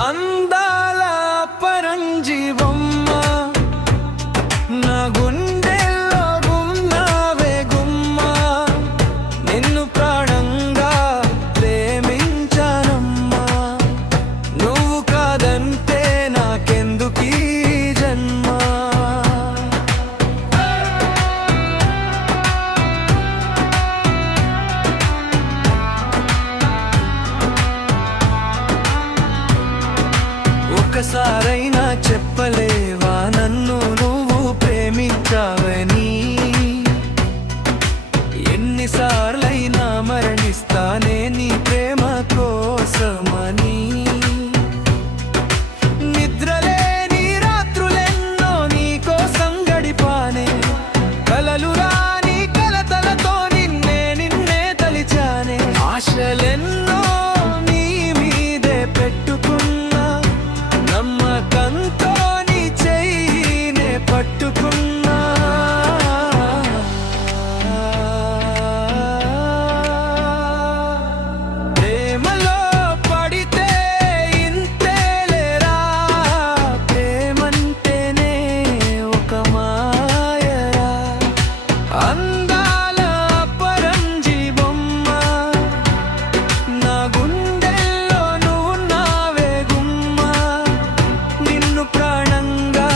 అందాల పరంజీవమ్మ నా గుండెల్లో గున్నావే గుమ్మ నిన్ను ప్రాణంగా ప్రేమించానమ్మా నువ్వు కాదంటే నాకెందుకీ జన్మ ఒక్కసారైనా చెప్పలేవా నన్ను నువ్వు ప్రేమించావని ఎన్నిసార్లైనా మరణిస్తానే నీ ప్రేమ కోసమని నిద్రలేని రాత్రులెన్నో నీ కోసం గడిపానే కలలు రాని కలతలతో నిన్నే తలిచానే ఆశలెన్నో నీ మీదే పెట్టుకున్నా నమ్మకంతో నీ చెయ్యినే పట్టుకున్నా ప్రేమలో పడితే ఇంతేలేరా ప్రేమంటేనే ఒక మాయరా అందాల పరంజీవమ్మ నా గుండెల్లో నువ్వు నావే గుమ్మ నిన్ను ప్రాణంగా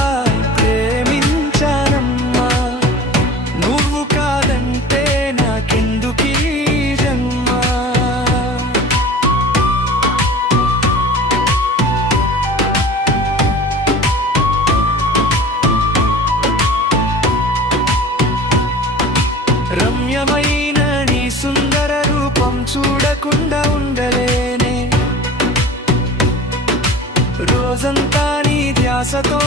ప్రేమించానమ్మా నువ్వు కాదంటే నాకెందుకీ జన్మ రమ్యమైన నీ సుందర రూపం చూడకుండా ఉండలేనే రోజంతా నీ ధ్యాసతో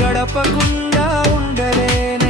గడపకుండా ఉండలేనే